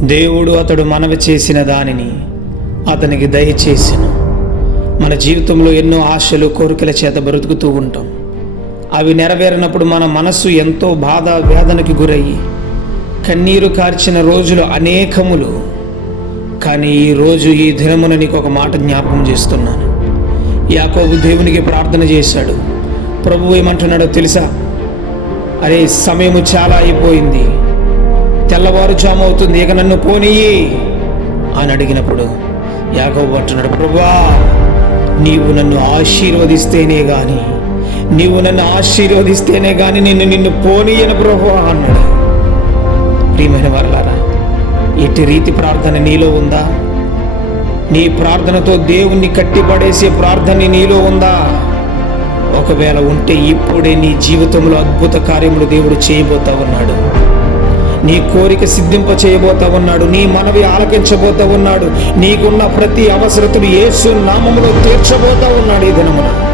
దేవుడు అతడు మనవి చేసిన దానిని అతనికి దయచేసెను. మన జీవితంలో ఎన్నో ఆశలు కోరికల చేత బ్రతుకుతూ ఉంటాం. అవి నెరవేరినప్పుడు మన మనస్సు ఎంతో బాధ వేదనకి గురయ్యి కన్నీరు కార్చిన రోజులు అనేకములు. కానీ ఈ రోజు ఈ దినమున నీకు ఒక మాట జ్ఞాపకం చేస్తున్నాను. యాకోబు దేవునికి ప్రార్థన చేశాడు. ప్రభు ఏమంటున్నాడో తెలుసా? అరే సమయము చాలా అయిపోయింది. తెల్లవారుజాము అవుతుంది. ఇక నన్ను పోనీయి అని అడిగినప్పుడు యాకోబు అంటున్నాడు ప్రభా నీవు నన్ను ఆశీర్వదిస్తేనే గాని నీవు నన్ను ఆశీర్వదిస్తేనే గాని నిన్ను నిన్ను పోనీయను ప్రభా అన్నాడు. ప్రియమైన వర్లారా ఎట్టి రీతి ప్రార్థన నీలో ఉందా? నీ ప్రార్థనతో దేవుణ్ణి కట్టిపడేసే ప్రార్థన నీలో ఉందా? ఒకవేళ ఉంటే ఇప్పుడే నీ జీవితంలో అద్భుత కార్యములు దేవుడు చేయబోతా ఉన్నాడు. నీ కోరిక సిద్ధింప చేయబోతా ఉన్నాడు నీ మనవి ఆలకించబోతా ఉన్నాడు నీకున్న ప్రతి అవసరతను యేసు నామములో తీర్చబోతా ఉన్నాడు ఈ దినమున.